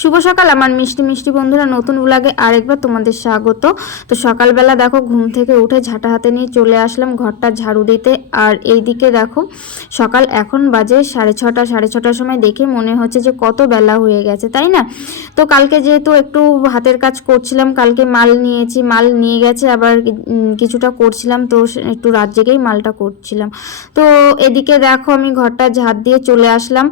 শুভ সকাল আমার মিষ্টি মিষ্টি বন্ধুরা, নতুন ব্লগে আরেকবার তোমাদের স্বাগত। তো সকালবেলা দেখো ঘুম থেকে উঠে ঝাঁটা হাতে নিয়ে চলে আসলাম ঘরটা ঝাড়ু দিতে। আর এইদিকে দেখো সকাল এখন বাজে 6:30, 6:30 সময় দেখে মনে হচ্ছে যে কত বেলা হয়ে গেছে, তাই না? তো কালকে যেহেতু একটু হাতের কাজ করছিলাম, কালকে মাল নিয়েছি, মাল নিয়ে গেছে, আবার কিছুটা করছিলাম, তো একটু রাত জেগেই মালটা করছিলাম। তো এদিকে দেখো আমি ঘরটা ঝাড় দিয়ে চলে আসলাম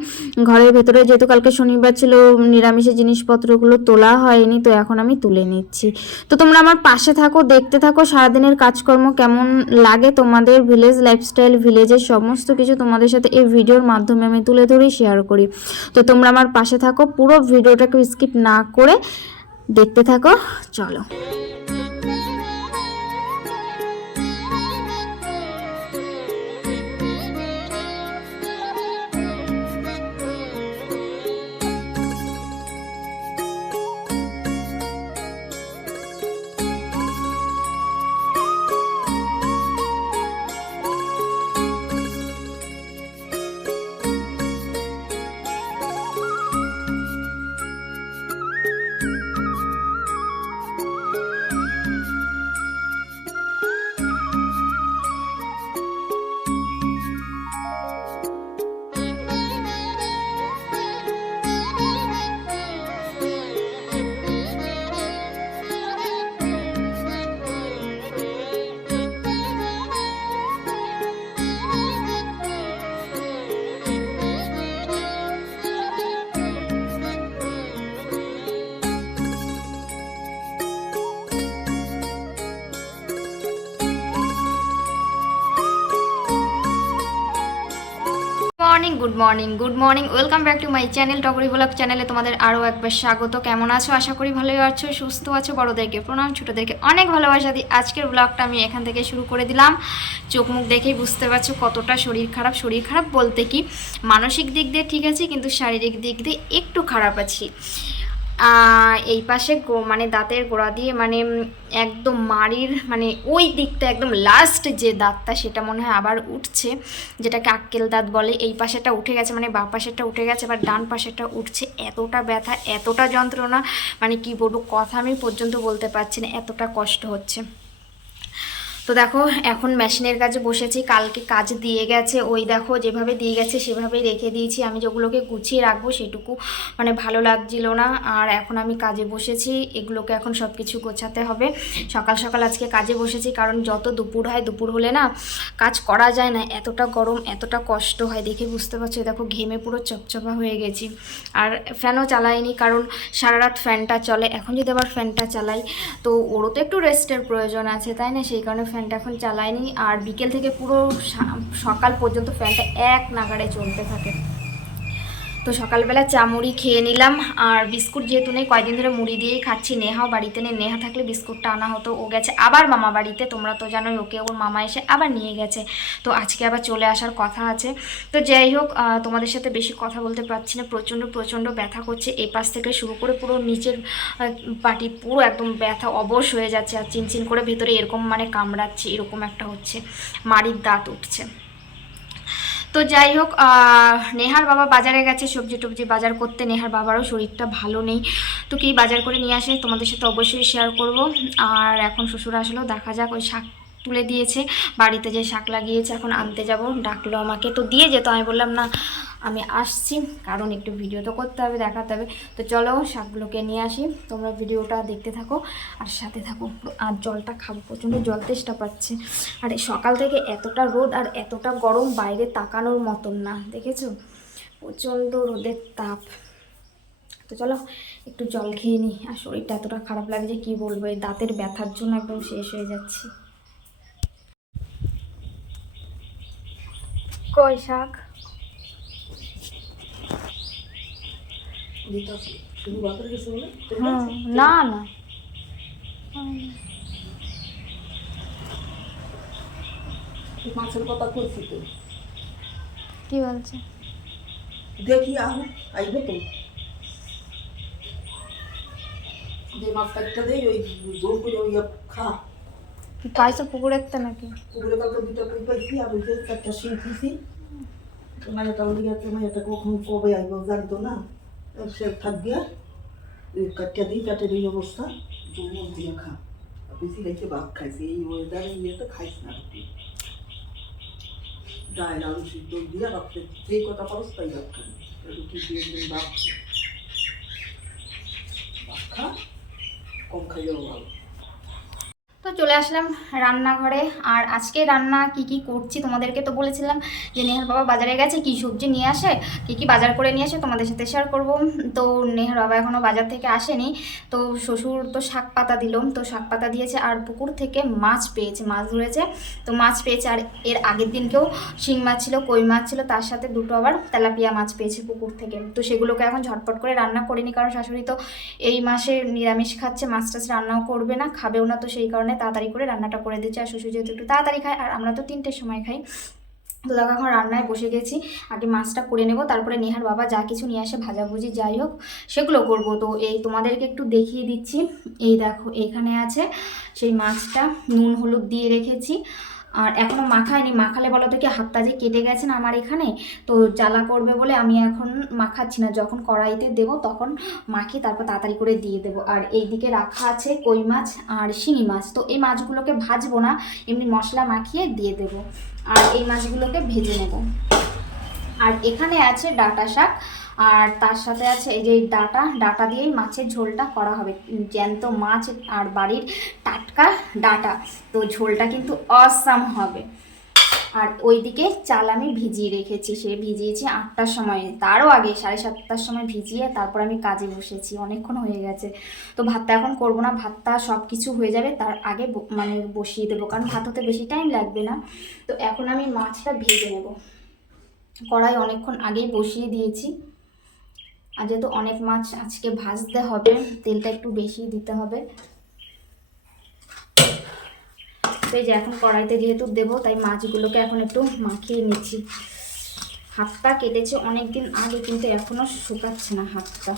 ঘরের ভেতরে, যেহেতু কালকে শনিবার ছিল, নিরামিষের জিনিসপত্রগুলো তোলা হয়নি, তো এখন আমি তুলে নিচ্ছি। তো তোমরা আমার পাশে থাকো, দেখতে থাকো সারাদিনের কাজকর্ম কেমন লাগে তোমাদের। ভিলেজ লাইফস্টাইল, ভিলেজের সমস্ত কিছু তোমাদের সাথে এই ভিডিওর মাধ্যমে আমি তুলে ধরেই শেয়ার করি। তো তোমরা আমার পাশে থাকো, পুরো ভিডিওটাকে স্কিপ না করে দেখতে থাকো। চলো। Good morning, welcome back to my channel Togori blog চ্যানেলে তোমাদের আরও একবার স্বাগত। কেমন আছো? আশা করি ভালোই আছো, সুস্থ আছো। বড়োদেরকে প্রণাম, ছোটোদেরকে অনেক ভালোবাসা দিই। আজকের ব্লগটা আমি এখান থেকে শুরু করে দিলাম। চোখ মুখ দেখেই বুঝতে পারছো কতটা শরীর খারাপ বলতে কি, মানসিক দিক দিয়ে ঠিক আছে, কিন্তু শারীরিক দিক দিয়ে একটু খারাপ আছি। এই পাশে মানে দাঁতের গোড়া দিয়ে মানে একদম মাড়ির মানে ওই দিকটা একদম লাস্ট যে দাঁতটা, সেটা মনে হয় আবার উঠছে, যেটাকে আক্কেল দাঁত বলে। এই পাশেটা উঠে গেছে, মানে বাঁ পাশেরটা উঠে গেছে, এবার ডান পাশেরটা উঠছে। এতটা ব্যথা, এতটা যন্ত্রণা, মানে কি বলবো, কথা আমি পর্যন্ত বলতে পারছি না, এতটা কষ্ট হচ্ছে। তো দেখো এখন মেশিনের কাজে বসেছি। কালকে কাজ দিয়ে গেছে, ওই দেখো যেভাবে দিয়ে গেছে সেভাবেই রেখে দিয়েছি। আমি যেগুলোকে গুছিয়ে রাখবো সেটুকু মানে ভালো লাগছিল না, আর এখন আমি কাজে বসেছি। এগুলোকে এখন সব কিছু গোছাতে হবে। সকাল সকাল আজকে কাজে বসেছি, কারণ যত দুপুর হয়, দুপুর হলে না কাজ করা যায় না, এতটা গরম, এতটা কষ্ট হয়। দেখে বুঝতে পারছো, দেখো ঘেমে পুরো চপচপা হয়ে গেছি। আর ফ্যানও চালাইনি, কারণ সারা রাত ফ্যানটা চলে। এখন যদি আবার ফ্যানটা চালাই তো ওরও তো একটু রেস্টের প্রয়োজন আছে, তাই না? সেই কারণে ফ্যানটা এখন চালাইনি। আর বিকেল থেকে পুরো সকাল পর্যন্ত ফ্যানটা এক নাগাড়ে চলতে থাকে। তো সকালবেলা চা মুড়ি খেয়ে নিলাম, আর বিস্কুট যেহেতু নেই, কয়েকদিন ধরে মুড়ি দিয়েই খাচ্ছি। নেহাও বাড়িতে নেই, নেহা থাকলে বিস্কুটটা আনা হতো। ও গেছে আবার মামা বাড়িতে, তোমরা তো জানোই, ওকে ওর মামা এসে আবার নিয়ে গেছে। তো আজকে আবার চলে আসার কথা আছে। তো যাই হোক, তোমাদের সাথে বেশি কথা বলতে পারছি না, প্রচণ্ড ব্যথা করছে। এই পাশ থেকে শুরু করে পুরো নিচের পাটি পুরো একদম ব্যথা অবশ হয়ে যাচ্ছে, আর চিনচিন করে ভেতরে এরকম মানে কামড়াচ্ছে, এরকম একটা হচ্ছে, মাড়ির দাঁত উঠছে। তো যাই হোক, নেহার বাবা বাজারে গেছে সবজি টবজি বাজার করতে। নেহার বাবারও শরীরটা ভালো নেই, তো কি বাজার করে নিয়ে আসে তোমাদের সাথে অবশ্যই শেয়ার করব। আর এখন শ্বশুর আসলেও দেখা যাক, ওই শাক তুলে দিয়েছে, বাড়িতে যে শাক লাগিয়েছে এখন আনতে যাব, ডাকলো আমাকে, তো দিয়ে যেত। আমি বললাম না, আমি আসছি, কারণ একটু ভিডিও তো করতে হবে, দেখাতে হবে। তো চলো শাকগুলোকে নিয়ে আসি, তোমরা ভিডিওটা দেখতে থাকো আর সাথে থাকো। আর জলটা খাবো, প্রচণ্ড জল তেষ্টা পাচ্ছে। আর সকাল থেকে এতটা রোদ আর এতটা গরম, বাইরে তাকানোর মতন না, দেখেছো? প্রচণ্ড রোদের তাপ। তো চলো একটু জল খেয়ে নিই। আর শরীরটা এতটা খারাপ লাগছে কি বলবো, এই দাঁতের ব্যথার জন্য একদম শেষ হয়ে যাচ্ছি। কই শাক? না না, মাছের কথা কইছি তো, কি বলছে? দেখি আহ আইবে তো, যে মাছ কাটতে দেয় ওই জোর করে ওই খা। পাইছো পুকুর একটা নাকি? পুকুরে কালকে দুটো কই পাইছি, আর ওই যে চারটা শিং দিছি। তোমার এটা ওই গেছে, তোমার এটা কখন কবে আইব জানতো না, সে থাকবে। কাটটা দিই পেটের এই অবস্থা জল মন দিয়ে খা বেশি খাইতে ভাত খাইছে এই ওয়েদারে ইয়েতে খাইস না রুটি ডাল আলু সিদ্ধ দিয়ে রাখতে যেই কথা পারস তাই ভাত খাবি রুটি দিয়ে দিন ভাত খা কম খাইলেও ভালো। তো চলে আসলাম রান্নাঘরে। আর আজকে রান্না কি কি করছি তোমাদেরকে তো বলেছিলাম যে নেহার বাবা বাজারে গেছে, কি সবজি নিয়ে আসে, কি বাজার করে নিয়ে আসে তোমাদের সাথে শেয়ার করব। তো নেহার বাবা এখনও বাজার থেকে আসেনি। তো শ্বশুর তো শাক পাতা দিল, তো শাক পাতা দিয়েছে। আর পুকুর থেকে মাছ পেয়েছে, মাছ ধরেছে, তো মাছ পেয়েছে। আর এর আগের দিনকেও শিং মাছ ছিল, কই মাছ ছিল, তার সাথে দুটো আবার তেলাপিয়া মাছ পেয়েছে পুকুর থেকে। তো সেগুলোকে এখন ঝটপট করে রান্না করিনি, কারণ শাশুড়ি তো এই মাসে নিরামিষ খাচ্ছে, মাছ টাছ রান্নাও করবে না, খাবেও না। তো সেই কারণে তাড়াতাড়ি করে রান্নাটা করে দিচ্ছে। আর শ্বশুর যেহেতু একটু তাড়াতাড়ি খায়, আর আমরা তো 3টের সময় খাই। তো দেখো এখন রান্নায় বসে গেছি। আগে মাছটা করে নেব, তারপরে নেহার বাবা যা কিছু নিয়ে আসে ভাজাভুজি যাই হোক সেগুলো করব। তো এই তোমাদেরকে একটু দেখিয়ে দিচ্ছি। এই দেখো এইখানে আছে সেই মাছটা, নুন হলুদ দিয়ে রেখেছি। আর এখনও মাখায়নি, মাখালে বলো তো কি হাতটা যে কেটে গেছে না আমার এখানে, তো জ্বালা করবে বলে আমি এখন মাখাচ্ছি না। যখন কড়াইতে দেবো তখন মাখি, তারপর তাড়াতাড়ি করে দিয়ে দেবো। আর এইদিকে রাখা আছে কই মাছ আর শিঙি মাছ। তো এই মাছগুলোকে ভাজবো না, এমনি মশলা মাখিয়ে দিয়ে দেবো। আর এই মাছগুলোকে ভেজে নেব। আর এখানে আছে ডাঁটা শাক, আর তার সাথে আছে এই যে ডাঁটা দিয়েই মাছের ঝোলটা করা হবে। জ্যান্ত মাছ আর বাড়ির টাটকা ডাঁটা, তো ঝোলটা কিন্তু অসাম হবে। আর ওইদিকে চাল আমি ভিজিয়ে রেখেছি, সে ভিজিয়েছি 8টার সময়, তারও আগে 7:30টার সময় ভিজিয়ে তারপর আমি কাজে বসেছি, অনেকক্ষণ হয়ে গেছে। তো ভাতটা এখন করবো না, ভাতটা সব কিছু হয়ে যাবে তার আগে মানে বসিয়ে দেবো, কারণ ভাত হতে বেশি টাইম লাগবে না। তো এখন আমি মাছটা ভেজে নেব। কড়াই অনেকক্ষণ আগেই বসিয়ে দিয়েছি। আর যেহেতু অনেক মাছ আজকে ভাজতে হবে, তেলটা একটু বেশি দিতে হবে। তো এই যে এখন কড়াইতে যেহেতু দেবো, তাই মাছগুলোকে এখন একটু মাখিয়ে নিচ্ছি। হাতটা কেটেছে অনেক দিন আগে, কিন্তু এখনও শুকাচ্ছে না হাতটা।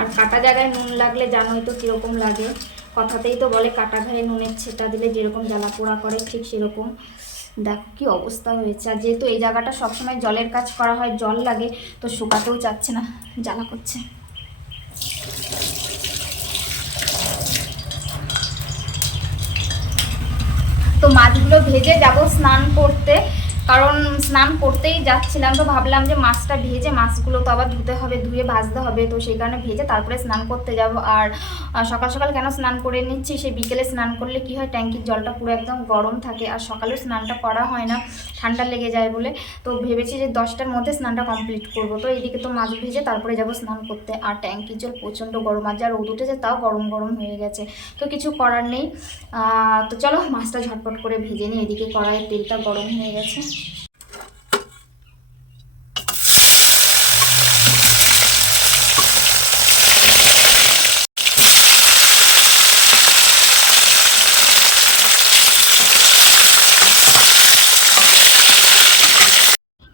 আর কাটা জায়গায় নুন লাগলে জানোই তো কীরকম লাগে, কথাতেই তো বলে কাটা ঘায়ে নুনের ছেটা দিলে যেরকম জ্বালা পোড়া করে, ঠিক সেরকম। দেখো কি অবস্থা হয়েছে। আর যেহেতু এই জায়গাটা সবসময় জলের কাজ করা হয়, জল লাগে, তো শুকাতেও চাচ্ছে না, জ্বালা করছে। তো মাছগুলো ভেজে যাব স্নান করতে, কারণ স্নান করতেই যাচ্ছিলাম, তো ভাবলাম যে মাছটা ভেজে মাছগুলো তো আবার ধুতে হবে, ধুয়ে ভাজতে হবে, তো সেই কারণে ভেজে তারপরে স্নান করতে যাব। আর সকাল সকাল কেন স্নান করে নিচ্ছি, সেই বিকেলে স্নান করলে কি হয়, ট্যাঙ্কির জলটা পুরো একদম গরম থাকে, আর সকালে স্নানটা করা হয় না, ঠান্ডা লেগে যায় বলে। তো ভেবেছি যে 10টার মধ্যে স্নানটা কমপ্লিট করব। তো এইদিকে তো মাছ ভেজে তারপরে যাব স্নান করতে। আর ট্যাঙ্কির জল প্রচণ্ড গরম, আর যা রোদ উঠেছে তাও গরম গরম হয়ে গেছে, তো কিছু করার নেই। তো চলো মাছটা ঝটপট করে ভেজে নিই। এদিকে কড়াইয়ের তেলটা গরম হয়ে গেছে।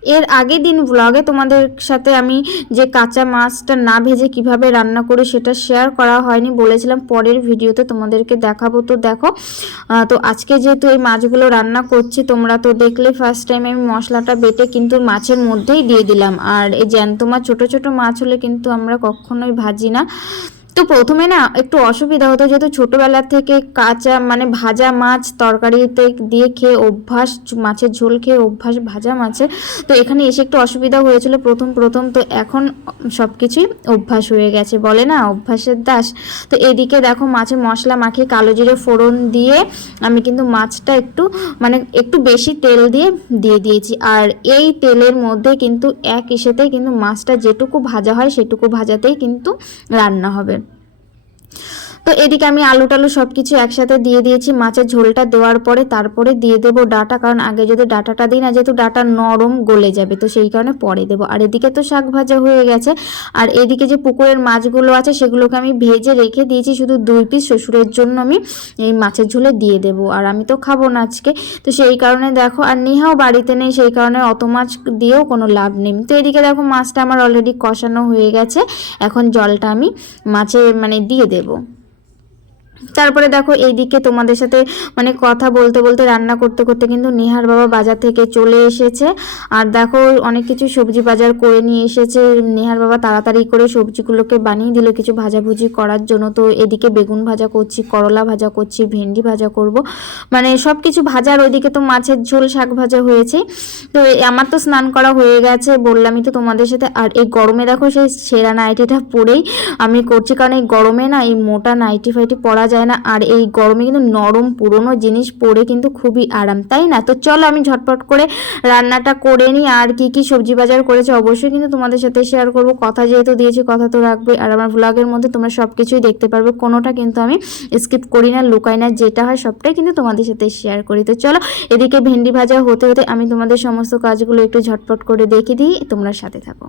এর আগের দিন ব্লগে তোমাদের সাথে আমি যে কাঁচা মাছটা না ভেজে কিভাবে রান্না করি সেটা শেয়ার করা হয়নি, বলেছিলাম পরের ভিডিওতে তোমাদেরকে দেখাবো। তো দেখো, তো আজকে যেহেতু এই মাছগুলো রান্না করছি, তোমরা তো দেখলে ফার্স্ট টাইম আমি মশলাটা বেটে কিন্তু মাছের মধ্যেই দিয়ে দিলাম। আর এই জ্যান্ত মাছ, ছোটো ছোটো মাছ হলে কিন্তু আমরা কখনোই ভাজি না। তো প্রথমে না একটু অসুবিধা হতো, যেহেতু ছোটোবেলা থেকে কাঁচা মানে ভাজা মাছ তরকারিতে দিয়ে খেয়ে অভ্যাস, মাছের ঝোল খেয়ে অভ্যাস ভাজা মাছের। তো এখানে এসে একটু অসুবিধা হয়েছিল প্রথম, তো এখন সব কিছুই অভ্যাস হয়ে গেছে, বলে না অভ্যাসের দাস। তো এদিকে দেখো মাছের মশলা মাখিয়ে কালো জিরে ফোড়ন দিয়ে আমি কিন্তু মাছটা একটু বেশি তেল দিয়ে দিয়েছি। আর এই তেলের মধ্যে কিন্তু এক ইসেতেই কিন্তু মাছটা যেটুকু ভাজা হয় সেটুকু ভাজাতেই কিন্তু রান্না হবে। তো এদিকে আমি আলু টালু সব কিছু একসাথে দিয়ে দিয়েছি। মাছের ঝোলটা দেওয়ার পরে তারপরে দিয়ে দেবো ডাঁটা, কারণ আগে যদি ডাঁটাটা দিই না, যেহেতু ডাঁটা নরম গলে যাবে, তো সেই কারণে পরে দেবো। আর এদিকে তো শাক ভাজা হয়ে গেছে। আর এদিকে যে পুকুরের মাছগুলো আছে সেগুলোকে আমি ভেজে রেখে দিয়েছি, শুধু 2 পিস শ্বশুরের জন্য আমি এই মাছের ঝোলে দিয়ে দেবো। আর আমি তো খাবো না আজকে, তো সেই কারণে দেখো, আর নেহাও বাড়িতে নেই, সেই কারণে অত মাছ দিয়েও কোনো লাভ নেই। তো এদিকে দেখো মাছটা আমার অলরেডি কষানো হয়ে গেছে, এখন জলটা আমি মাছে দিয়ে দেবো। তারপরে দেখো এইদিকে তোমাদের সাথে মানে কথা বলতে বলতে রান্না করতে করতে কিন্তু নেহার বাবা বাজার থেকে চলে এসেছে। আর দেখো অনেক কিছু সবজি বাজার করে নিয়ে এসেছে। নেহার বাবা তাড়াতাড়ি করে সবজিগুলোকে বানিয়ে দিল কিছু ভাজাভুজি করার জন্য। তো এদিকে বেগুন ভাজা করছি, করলা ভাজা করছি, ভেন্ডি ভাজা করব, মানে সব কিছু ভাজার। ওইদিকে তো মাছের ঝোল, শাক ভাজা হয়েছে। তো আমার তো স্নান করা হয়ে গেছে, বললামই তো তোমাদের সাথে। আর এই গরমে দেখো সেই ছেঁড়া নাইটিটা পরেই আমি করছি, কারণ এই গরমে না এই মোটা নাইটি ফাইটি পরা যায় না। আর এই গরমে কিন্তু নরম পুরনো জিনিস পরে কিন্তু খুবই আরাম, তাই না? তো চলো আমি ঝটপট করে রান্নাটা করে নিই। আর কি কি সবজি বাজার করেছে অবশ্যই কিন্তু তোমাদের সাথে শেয়ার করব। কথা যেহেতু দিয়েছি কথা তো রাখবে। আর আমার ভ্লগের মধ্যে তোমরা সব কিছুই দেখতে পারবে, কোনোটা কিন্তু আমি স্কিপ করি না, লুকাই না, যেটা হয় সবটাই কিন্তু তোমাদের সাথে শেয়ার করি। তো চলো এদিকে ভেন্ডি ভাজা হতে হতে আমি তোমাদের সমস্ত কাজগুলো একটু ঝটপট করে দেখিয়ে দিই, তোমরা সাথে থাকো।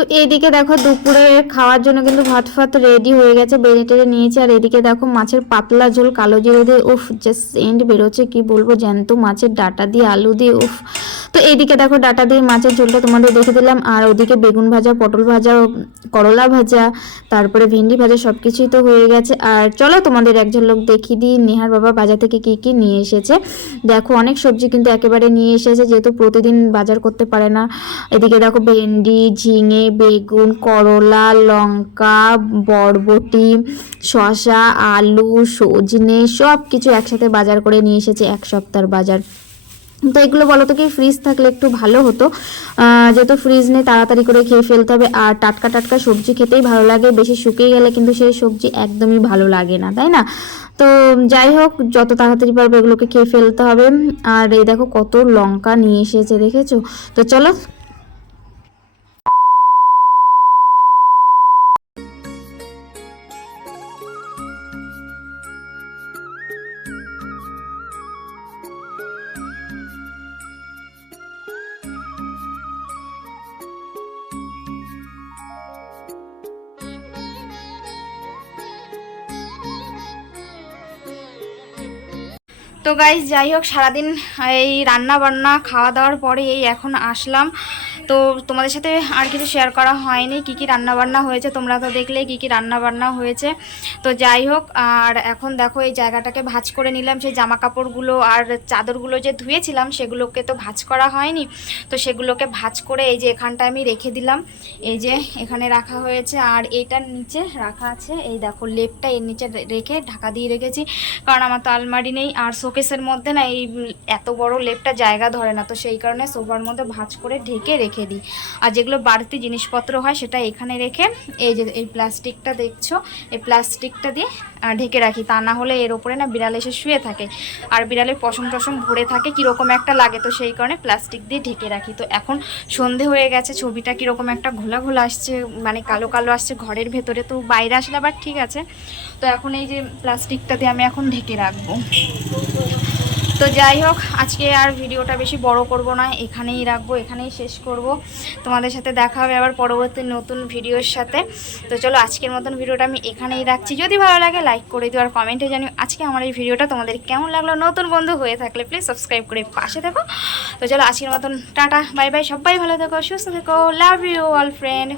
তো এইদিকে দেখো দুপুরে খাওয়ার জন্য কিন্তু ভাত ফাত রেডি হয়ে গেছে, বেড়ে টেড়ে নিয়েছে। আর এদিকে দেখো মাছের পাতলা ঝোল কালো জিরে দিয়ে, উফ জাস্ট সেন্ট বেরোচ্ছে, কি বলবো, জ্যান্ত মাছের ডাটা দিয়ে আলু দিয়ে, উফ। তো এইদিকে দেখো ডাটা দিয়ে মাছের ঝোলটা তোমাদের দেখে দিলাম। আর ওদিকে বেগুন ভাজা, পটল ভাজা, করলা ভাজা, তারপরে ভেন্ডি ভাজা, সব কিছুই তো হয়ে গেছে। আর চলো তোমাদের এক ঝলক দেখিয়ে দিই নেহার বাবা বাজার থেকে কি কি নিয়ে এসেছে। দেখো অনেক সবজি কিন্তু একেবারে নিয়ে এসেছে, যেহেতু প্রতিদিন বাজার করতে পারে না। এদিকে দেখো ভেন্ডি, ঝিঙে, বেগুন, করলা, লঙ্কা, বরবটি, শসা, আলু, সজনে, সব কিছু একসাথে বাজার করে নিয়ে এসেছে, এক সপ্তাহের বাজার। তো এগুলো বলো তো কি ফ্রিজ থাকলে একটু ভালো হতো, যেহেতু ফ্রিজ নেই তাড়াতাড়ি করে খেয়ে ফেলতে হবে। আর টাটকা টাটকা সবজি খেতেই ভালো লাগে, বেশি শুকিয়ে গেলে কিন্তু সেই সবজি একদমই ভালো লাগে না, তাই না? তো যাই হোক, যত তাড়াতাড়ি পারবে এগুলোকে খেয়ে ফেলতে হবে। আর এই দেখো কত লঙ্কা নিয়ে এসেছে, দেখেছো? তো চলো। তো গাইস যাই হোক, সারাদিন এই রান্না বান্না খাওয়া দাওয়ার পরে এই এখন আসলাম। তো তোমাদের সাথে আর কিছু শেয়ার করা হয়নি, কি কি রান্না বান্না হয়েছে তোমরা তো দেখলে কি কি রান্না বান্না হয়েছে। তো যাই হোক, আর এখন দেখো এই জায়গাটাকে ভাঁজ করে নিলাম। সেই জামা কাপড়গুলো আর চাদরগুলো যে ধুয়েছিলাম সেগুলোকে তো ভাঁজ করা হয়নি, তো সেগুলোকে ভাঁজ করে এই যে এখানটা আমি রেখে দিলাম। এই যে এখানে রাখা হয়েছে, আর এইটার নিচে রাখা আছে। এই দেখো লেপটা এর নিচে রেখে ঢাকা দিয়ে রেখেছি, কারণ আমার তো আলমারি নেই। আর শোকেসের মধ্যে না এই এত বড় লেপটা জায়গা ধরে না, তো সেই কারণে সোফার মধ্যে ভাঁজ করে ঢেকে রেখে দিই। আর যেগুলো বাড়তি জিনিসপত্র হয় সেটা এখানে রেখে এই যে এই প্লাস্টিকটা দেখছো, এই প্লাস্টিকটা দিয়ে ঢেকে রাখি। তা না হলে এর ওপরে না বিড়াল এসে শুয়ে থাকে, আর বিড়ালের পশম টসম ভরে থাকে, কীরকম একটা লাগে। তো সেই কারণে প্লাস্টিক দিয়ে ঢেকে রাখি। তো এখন সন্ধে হয়ে গেছে, ছবিটা কীরকম একটা ঘোলা ঘোলা আসছে, মানে কালো কালো আসছে ঘরের ভেতরে। তো বাইরে আসলে আবার ঠিক আছে। তো এখন এই যে প্লাস্টিকটা দিয়ে আমি এখন ঢেকে রাখবো। তো যাই হোক, আজকে আর ভিডিওটা বেশি বড় করব না, এখানেই রাখবো, এখানেই শেষ করব। তোমাদের সাথে দেখা হবে আবার পরবর্তী নতুন ভিডিওর সাথে। তো চলো আজকের মতন ভিডিওটা আমি এখানেই রাখছি। যদি ভালো লাগে লাইক করে দিও, আর কমেন্টে জানিও আজকে আমার এই ভিডিওটা তোমাদের কেমন লাগলো। নতুন বন্ধু হয়ে থাকলে প্লিজ সাবস্ক্রাইব করে পাশে থেকো। তো চলো আজকের মতন টাটা, বাই বাই, সবাই ভালো থেকো, সুস্থ থেকো, লাভ ইউ অল ফ্রেন্ড।